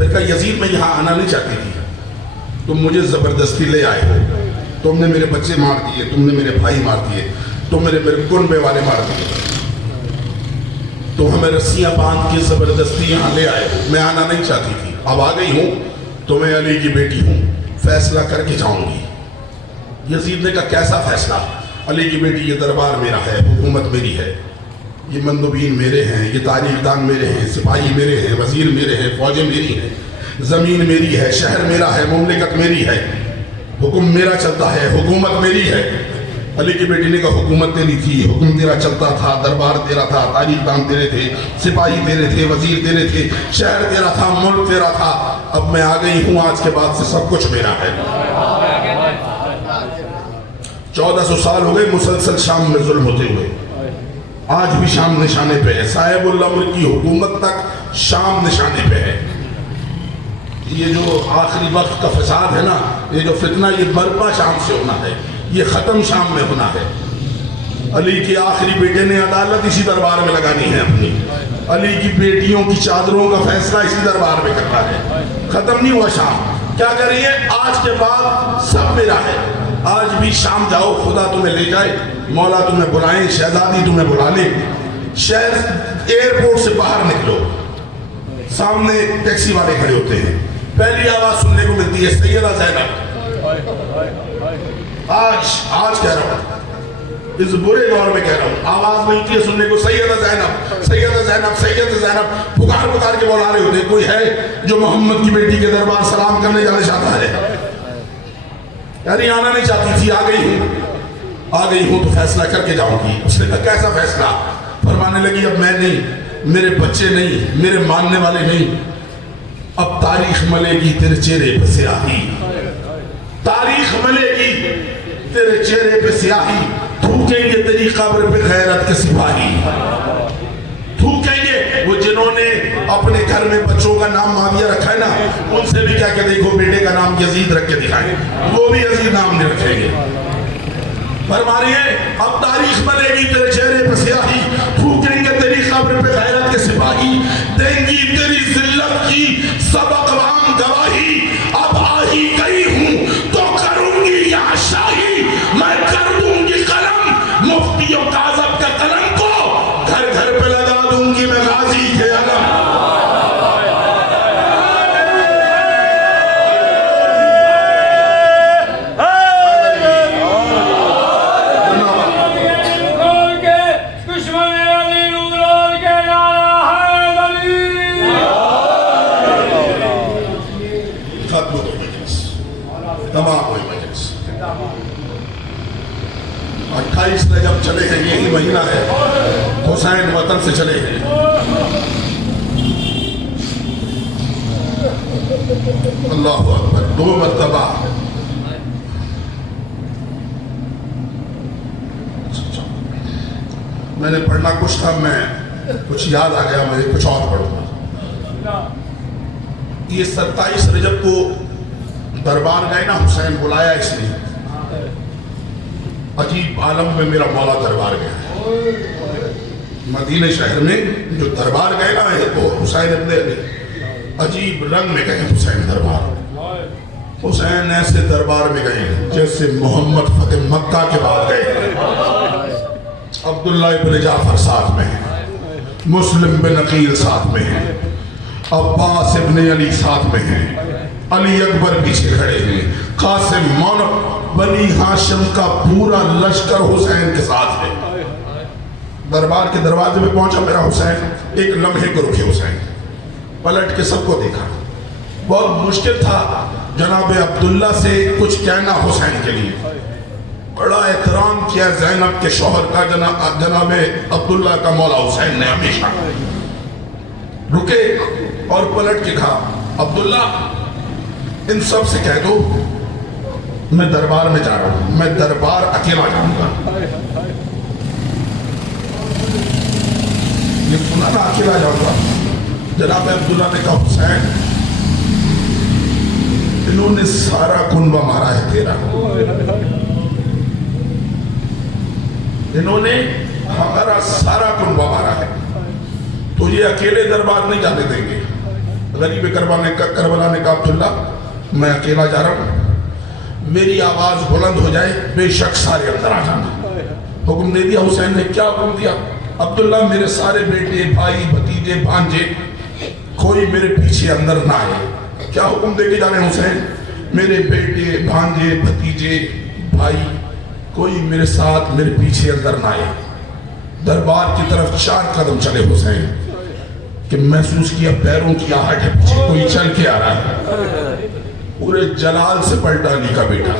پھر کہا یزید میں یہاں آنا نہیں چاہتی تھی، تم مجھے زبردستی لے آئے ہو، تم نے میرے بچے مار دیے، تم نے میرے بھائی مار دیے، تم میرے کنبے والے مار دیے، تو ہمیں رسیاں باندھ کے زبردستی یہاں لے آئے ہو، میں آنا نہیں چاہتی تھی، اب آ گئی ہوں تو میں علی کی بیٹی ہوں، فیصلہ کر کے جاؤں گی۔ یزید نے کہا کیسا فیصلہ؟ علی کی بیٹی یہ دربار میرا ہے، حکومت میری ہے، یہ مندوبین میرے ہیں، یہ تاریخ دان میرے ہیں، سپاہی میرے ہیں، وزیر میرے ہیں، فوجیں میری ہیں، زمین میری ہے، شہر میرا ہے، مملکت میری ہے، حکم میرا چلتا ہے، حکومت میری ہے۔ علی کی بیٹی نے کہا حکومت تیری تھی، حکم تیرا چلتا تھا، دربار تیرا تھا، تاریخ دان تیرے تھے، سپاہی تیرے تھے، وزیر تیرے تھے، شہر تیرا تھا، ملک تیرا تھا، اب میں آ گئی ہوں، آج کے بعد سے سب کچھ میرا ہے۔ 1400 سال ہو گئے مسلسل شام میں ظلم ہوتے ہوئے، آج بھی شام نشانے پہ ہے، صاحب الامر کی حکومت تک شام نشانے پہ ہے۔ یہ جو آخری وقت کا فساد ہے نا، یہ جو فتنہ، یہ برپا شام سے ہونا ہے، یہ ختم شام میں ہونا ہے۔ علی کے آخری بیٹے نے عدالت اسی دربار میں لگانی ہے اپنی، علی کی بیٹیوں کی چادروں کا فیصلہ اسی دربار میں کرنا ہے، ختم نہیں ہوا شام۔ کیا کر رہی ہے؟ آج کے بعد سب میرا ہے، آج بھی شام جاؤ، خدا تمہیں لے جائے، مولا تمہیں بلائیں، شہزادی تمہیں بلا لے، شہر ایئرپورٹ سے باہر نکلو، سامنے ٹیکسی والے کھڑے ہوتے ہیں، پہلی آواز سننے کو ملتی ہے سیدہ زینب۔ آج کہہ رہا ہوں، اس برے دور میں کہہ رہا ہوں، آواز ملتی ہے سننے کو سیدہ زینب، سیدہ زینب، سیدہ زینب، پکار پکار کے بلا رہے ہوتے، کوئی ہے جو محمد کی بیٹی کے دربار سلام کرنے جانا چاہتا ہے؟ یعنی آنا نہیں چاہتی تھی، آ گئی ہوں تو فیصلہ کر کے جاؤں گی۔ اس نے کہا کیسا فیصلہ؟ فرمانے لگی اب میں نہیں، میرے بچے نہیں، میرے ماننے والے نہیں، اب تاریخ ملے گی تیرے چہرے پہ سیاہی، تاریخ ملے گی تیرے چہرے پہ سیاہی، تھوکیں گے تیری قبر پہ غیرت کے سپاہی، تھوکیں گے وہ جنہوں نے اپنے گھر میں بچوں کا نام معاویہ رکھا ہے نا، ان سے بھی کہہ کے دیکھو بیٹے کا نام یزید رکھ کے دکھائیں، وہ بھی یزید نام نہیں رکھیں گے۔ فرما رہی ہے اب تاریخ ملے گی تیرے چہرے پہ سیاہی، تھوکیں گے تیری قبر پہ غیرت کے سپاہی، دیں گی تیری ذلت کی سب اقوام گواہی، اب آ ہی گئی ہوں تو کروں گی یہاں شاہی، میں کر دوں گی قلم مفتیوں کاذب کے قلم کو، گھر گھر پہ لگا دوں گی میں غازی کے علم۔ تمام ہوئی مجلس 28 رجب چلے ہیں، یہی مہینہ ہے، حسین وطن سے چلے ہیں۔ اللہ اکبر، 2 مرتبہ میں نے پڑھنا کچھ تھا، میں کچھ یاد آ گیا، مجھے کچھ اور پڑھوں۔ یہ 27 رجب کو دربار گئے نا، حسین بلایا اس نے، عجیب عالم میں میرا مولا دربار گیا، مدینہ شہر میں جو دربار گئے نا تو حسین ابن علی عجیب رنگ میں گئے، حسین دربار، حسین ایسے دربار میں گئے جیسے محمد فتح مکہ کے بعد گئے۔ عبداللہ ابن جعفر ساتھ میں ہیں، مسلم بن عقیل ساتھ میں ہیں، عباس ابن علی ساتھ میں ہیں، علی اکبر پیچھے کھڑے ہیں، قاسم مونک بنی ہاشم کا پورا لشکر حسین کے ساتھ ہے۔ دربار کے دروازے میں پہنچا میرا حسین، ایک لمحے کو رکے حسین، پلٹ کے سب کو دیکھا، بہت مشکل تھا جناب عبداللہ سے کچھ کہنا حسین کے لیے، بڑا احترام کیا زینب کے شوہر کا جناب عبداللہ کا مولا حسین نے ہمیشہ، رکے اور پلٹ کے کہا عبداللہ ان سب سے کہہ دو میں دربار میں جا رہا ہوں، میں دربار اکیلا جاؤں گا۔ یہ سنا نا اکیلا جاؤں گا، جناب عبداللہ نے کہا حسین انہوں نے سارا کنبہ مارا ہے تیرا، انہوں نے ہمارا سارا کنبہ مارا ہے، تو یہ اکیلے دربار نہیں جانے دیں گے، غریب کربلا نے کہا عبداللہ میں اکیلا جا رہا ہوں، میری آواز بلند ہو جائے بے شک سارے اندر آ جانا۔ حکم دے دیا۔ حسین نے کیا حکم دیا؟ عبداللہ میرے سارے بیٹے بھائی بھتیجے بھانجے کوئی میرے پیچھے اندر نہ آئے۔ کیا حکم دے کے جا رہے ہیں حسین؟ میرے بیٹے بھانجے بھتیجے بھائی کوئی میرے ساتھ میرے پیچھے اندر نہ آئے۔ دربار کی طرف 4 قدم چلے حسین کہ محسوس کیا پیروں کی آہٹ ہے، پیچھے کوئی چل کے آ رہا ہے۔ پورے جلال سے پلٹا علی کا بیٹا،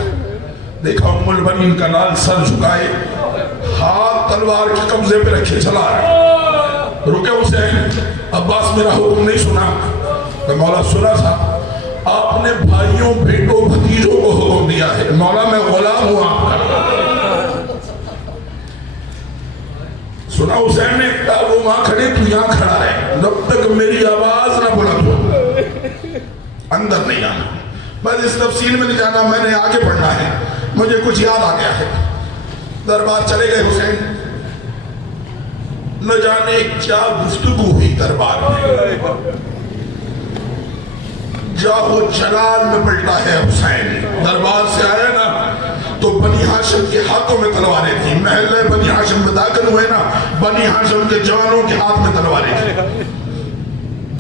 دیکھا ام البنین کا لال سر جھکائے، ہاتھ تلوار کے قبضے پہ رکھے چلا رہا۔ رکے حسین، عباس میرا حکم نہیں سنا؟ تو مولا سنا تھا، آپ نے بھائیوں بیٹوں بھتیجوں کو حکم دیا ہے، مولا میں غلام ہوں آپ کا۔ سنا حسین نے کہا وہ وہاں کھڑے تو یہاں کھڑا رہے جب تک میری آواز نہ بلند ہو، اندر نہیں آنا۔ بس اس تفصیل میں نہیں جانا، میں نے آگے پڑھنا ہے، مجھے کچھ یاد آ گیا ہے۔ دربار چلے گئے حسین، نہ جانے کیا گفتگو ہوئی دربار میں، جاہو جلال میں پلٹا ہے حسین۔ دربار سے آئے نا تو بنی ہاشم کے ہاتھوں میں تلواریں تھیں، محلے بنی ہاشم میں داخل ہوئے نا بنی ہاشم کے جوانوں کے ہاتھ میں تلواریں تھیں۔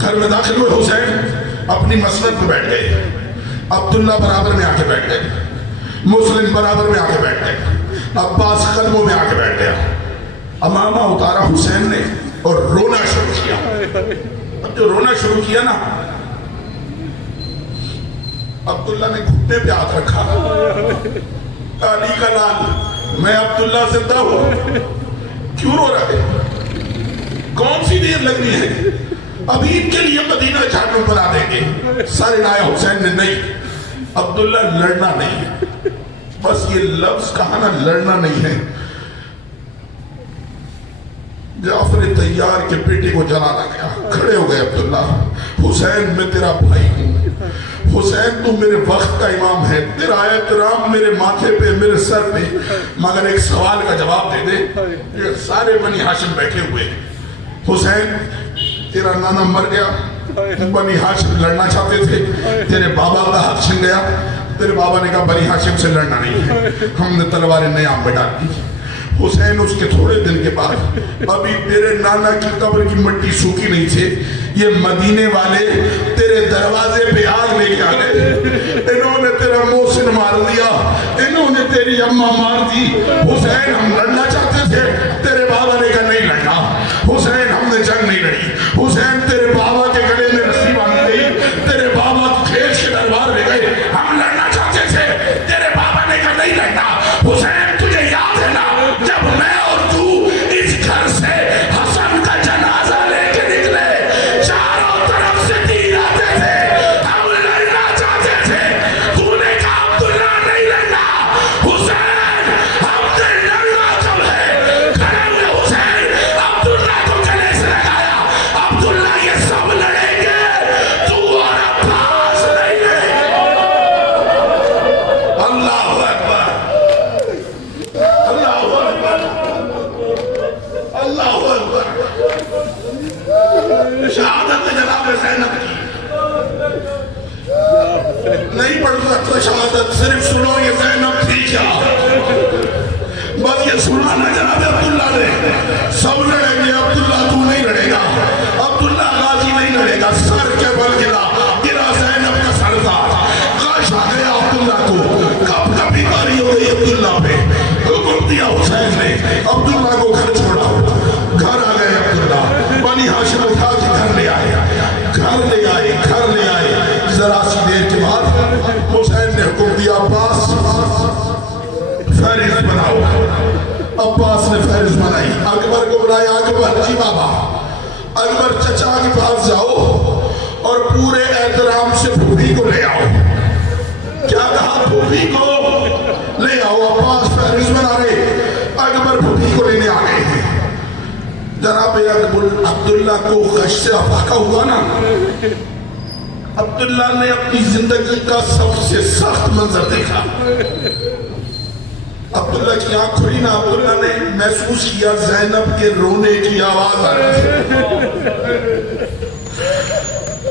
گھر میں داخل ہوئے حسین، اپنی مسند پہ بیٹھ گئے، عبداللہ برابر میں آ کے بیٹھ گئے، مسلم برابر میں آ کے بیٹھ گئے، عباس قدموں میں آ کے بیٹھ گیا۔ امامہ اتارا حسین نے اور رونا شروع کیا۔ اب جو رونا شروع کیا نا، عبداللہ نے گھٹنے پہ ہاتھ رکھا، علی کا لال میں عبداللہ زندہ ہوں، کیوں رو رہا ہے؟ کون سی دیر لگنی ہے؟ ابھی ان کے لیے مدینہ جہنم بنا دیں گے۔ سارے لایا حسین نے نہیں، عبداللہ لڑنا نہیں ہے، بس یہ لفظ کہا نا لڑنا نہیں ہے۔ جعفر طیار کے بیٹے کو جلانا گیا، کھڑے ہو گئے عبداللہ، حسین میں تیرا بھائی ہوں، حسین تو میرے وقت کا امام ہے، تیرا احترام میرے ماتھے پہ میرے سر پہ، مگر ایک سوال کا جواب دے دے۔ یہ سارے بنی ہاشم بیٹھے ہوئے، حسین تیرا نانا مر گیا، بنی ہاشم لڑنا چاہتے تھے، تیرے بابا کا حق چھن گیا، تیرے بابا نے کہا بنی ہاشم سے لڑنا نہیں ہے، ہم نے تلواریں نئے عام پہ ڈال دی۔ حسین اس کے تھوڑے دن کے بعد، ابھی تیرے نانا کی قبر کی مٹی سوکھی نہیں تھے، یہ مدینے والے تیرے دروازے پہ آگ لے کے آ گئے، انہوں نے تیرا محسن مار دیا، انہوں نے تیری اماں مار دی۔ حسین ہم لڑنا چاہتے تھے، تیرے بابا نے کہا نہیں لڑنا۔ حسین ہم نے جنگ نہیں لڑی، حسین تیرے بابا کے گلے میں رسی باندھ گئی، تیرے بابا کھیت کے دربار میں گئے، ہم لڑنا چاہتے تھے، تیرے بابا نے کہا نہیں لڑنا۔ حسین تجھے یاد ہے نا جب میں اور تو اس گھر سے حسن کا جنازہ لے کے نکلے، چاروں طرف سے تیر آتے تھے، ہم لڑنا چاہتے تھے، تو نے کہا عبداللہ نہیں لڑنا۔ حسین ہم نے لڑنا کب ہے؟ کھڑے ہوئے حسین، عبداللہ کو گلے سے لگایا، عبداللہ یہ سب لڑیں گے، تو اور عباس نہیں لڑیں گے۔ اللہ اکبر، اللہ اکبر، اللہ اکبر۔ شہادت جناب زینب کی نہیں پڑھ سکتا، شہادت صرف سنو یہ زینب تھی کیا، بس یہ سنانا جناب عبداللہ نے، سب لڑیں گے، عبداللہ تو نہیں لڑے گا، عبداللہ غازی نہیں لڑے گا، سر کے بل گرا زینب کا سر تھا، غش آ گیا عبداللہ کو، کب کبھی باری ہو گئی عبداللہ پہ، حکم دیا حسین نے، عبداللہ کو گھر چھوڑا، گھر آ گئے عبداللہ، بنی ہاشم اٹھا کے گھر لے آئے، گھر لے آئے، گھر لے آئے۔ ذرا سی دیر کے بعد حسین نے حکم دیا عباس فہرست بناؤ۔ عباس نے فہرست بنائی، اکبر کو بلایا، اکبر جی بابا، اکبر چچا کے پاس جاؤ اور پورے احترام سے پھوپھی کو لے آؤ۔ کیا کہا؟ پھوپھی کو لے آؤ۔ عباس فہرست بنا رہے، اکبر پھوپھی کو لینے آ گئے ہیں۔ جناب عبداللہ کو غش سے افاقہ ہوا نا، عبداللہ نے اپنی زندگی کا سب سے سخت منظر دیکھا۔ عبداللہ کی آنکھ کھلی نا، عبداللہ نے محسوس کیا زینب کے رونے کی آواز آ رہی ہے،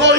2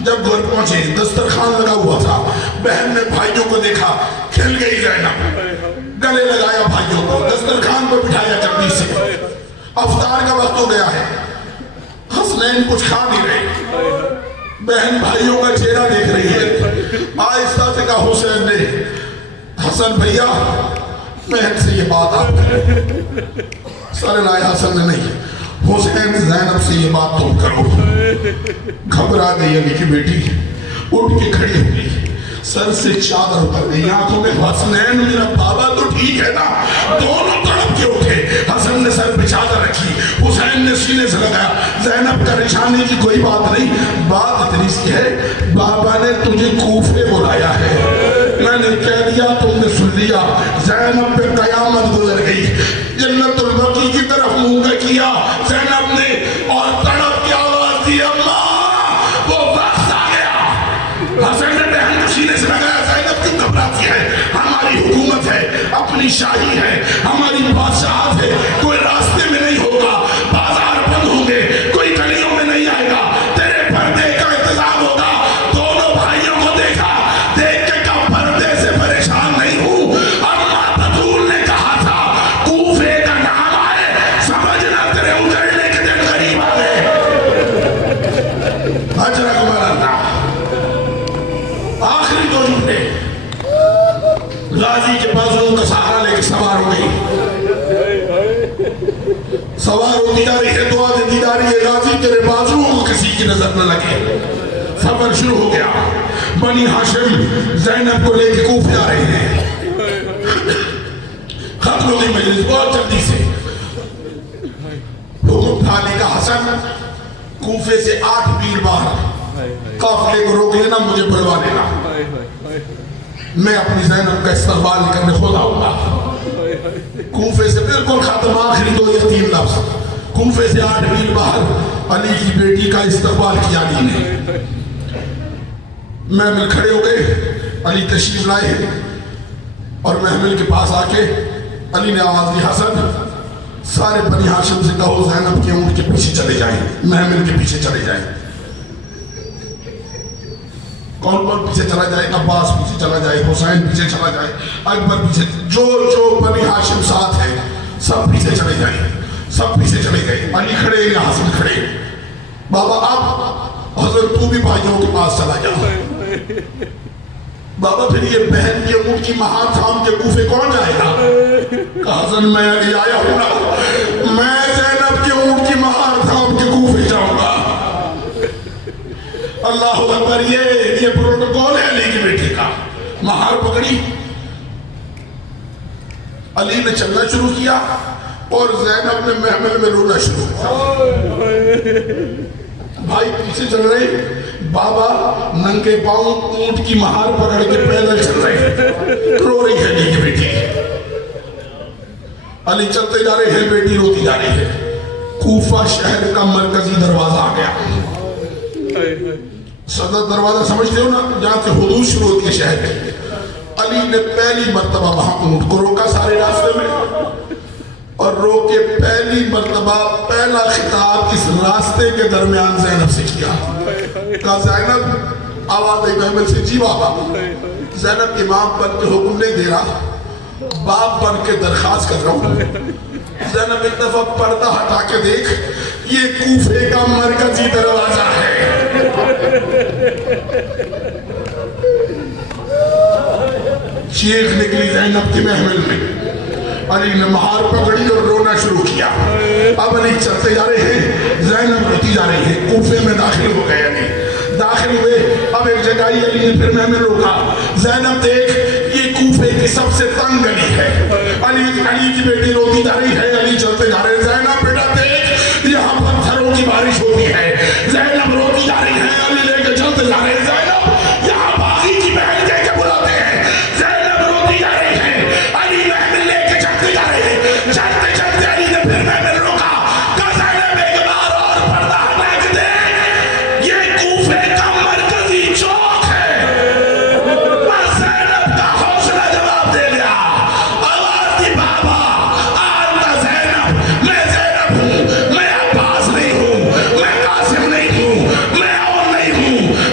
جب گھر پہنچے دسترخوان لگا ہوا تھا. بہن نے بھائیوں کو دیکھا, کھل گئی زینب, گلے لگایا بھائیوں کو, دسترخوان پہ بٹھایا چٹنی سے. افطار کا وقت ہو گیا ہے, حسنین کچھ کھا نہیں رہے. بہن بھائیوں کا چہرہ دیکھ رہی ہے. آہستہ سے کہا حسین نے, حسن بھیا بہن سے یہ بات آپ کریں. سر لایا حسن نے نہیں, حسین زینب سے یہ بات تم کرو. گھبرا گئی علی کی بیٹی, اٹھ کے کھڑی ہو گئی, سر سے چادر اتر گئی, آنکھوں میں حسنین میرا بابا تو ٹھیک ہے نا. دونوں تڑپ کے اٹھے. حسن نے سر پہ چادر رکھی, حسین نے سینے سے لگایا. زینب پریشانی کی کوئی بات نہیں, بات اتنی سی ہے بابا نے تجھے کوفے بلایا ہے. میں نے کہہ دیا, تم نے سن لیا. زینب پہ قیامت گزر گئی. جنت البقیع کی طرف منہ کیا زینب نے, اور تڑپ کی آواز دی, اماں وہ وقت آ گیا. حسن نے بہن کو سینے سے لگایا, زینب کیوں گھبراتی ہے؟ ہماری حکومت ہے, اپنی شاہی ہے, ہماری بادشاہت ہے, کوئی راستے میں نہیں ہوگا, بازار بند ہوں گے, کوئی گلیوں میں نہیں آئے گا, تیرے پردے کا انتظام ہوگا. دونوں بھائیوں کو دیکھا, دیکھ کے کہا پردے سے پریشان نہیں ہوں. اماں بطول نے کہا تھا کوفے کا نام آئے سمجھنا تیرے اجڑنے کے دن قریب آ گئے. اجرکم اللہ. آخری دو جملے, غازی کے بازوؤں کا سہارا لے کے سوار ہو گئی. سوار ہوتی جا رہی ہے, دعا دیتی جا رہی ہے, غازی تیرے بازوؤں کو کسی کی نظر نہ لگے. سفر شروع ہو گیا. بنی ہاشم زینب کو لے کے کوفے آ رہے ہیں. ختم ہو گئی مجلس بہت جلدی سے. حکم تھا علی کا, حسن کوفے سے 8 میل باہر قافلے کو روک لینا, مجھے بلوا لینا, میں اپنی زینب کا استقبال کرنے خود آؤں گا. کوفے سے بالکل ختم, آخری 2 یا 3 لفظ. کوفے سے 8 میل باہر علی کی بیٹی کا استقبال کیا علی نے. محمل کھڑے ہو گئے, علی تشریف لائے ہیں, اور محمل کے پاس آ کے علی نے آواز دی, حسن سارے بنی ہاشم سے کہو زینب کے اونٹ کے پیچھے چلے جائیں, محمل کے پیچھے چلے جائیں. کون کون پیچھے چلا جائے؟ عباس پیچھے چلا جائے, حسین پیچھے چلا جائے, اکبر پیچھے, جو بنی ہاشم ساتھ ہے سب پیچھے چلے جائیں. سب پیچھے چلے گئے. علی کھڑے یا حسن کھڑے. بابا اب حضرت تو بھی بھائیوں کے پاس چلا جا. بابا پھر یہ بہن کے اونٹ کی مہار تھام کے کوفے کون جائے گا؟ کہا حسن میں علی آیا ہوں نا, میں زینب کے اونٹ کی مہار تھام کے کوفے جاؤں گا. اللہ اکبر, یہ پروٹوکول ہے علی کی بیٹی کا. مہار پکڑی, علی نے چلنا شروع کیا, اور زینب نے محمل میں رونا شروع کیا. بھائی پیچھے چل رہے, بابا ننگے پاؤں اونٹ کی مہار پکڑ کے پیدل چل رہے, رو رہی ہے علی کی بیٹی. علی چلتے جا رہے ہیں, بیٹی روتی جا رہی ہے. کوفہ شہر کا مرکزی دروازہ آ گیا. صدر دروازہ سمجھتے ہو نا, جہاں سے حدود شروع ہوتی ہے شہر کی. علی نے پہلی مرتبہ وہاں اونٹ کو روکا سارے راستے میں, اور رو کے پہلی مرتبہ پہلا خطاب اس راستے کے درمیان زینب سے کیا. کہا زینب, آواز آئی محمل سے, جی بابا. زینب امام بن کے حکم نہیں دے رہا, باپ بن کے درخواست کر رہا ہوں. زینب ایک دفعہ پردہ ہٹا کے دیکھ, یہ کوفے کا مرکزی دروازہ ہے. چیخ نکلی زینب کی محمل میں. علی نے مہار پکڑی اور رونا شروع کیا. اب علی چلتے جا رہے ہیں, زینب روتی جا رہی ہے. کوفے میں داخل ہو گئے علی, داخل ہوئے. اب ایک جگہ علی نے پھر محمل روکا. زینب دیکھ, یہ کوفے کی سب سے تنگ گلی ہے. علی کی بیٹی روتی جا رہی ہے, علی چلتے جا رہے ہیں. زینب بیٹا دیکھ, یہاں پتھروں کی بارش ہوتی ہے. زینب روتی جا رہی ہے, علی لے کے چلتے جا رہے ہیں. زینب یہاں باغی کی بہن کہہ کے بلاتے ہیں. زینب روتی جا رہی ہے, علی محمل لے کے چلتے جا رہے ہیں. چلتے چلتے علی نے پھر محمل روکا. کہا زینب ایک بار اور پردہ ہٹا کے دے, یہ کوفے کا مرکزی چوک ہے. بس زینب کا حوصلہ جواب دے گیا. آواز دی, بابا آتا زینب, میں زینب ہوں, میں عباس نہیں ہوں, میں قاسم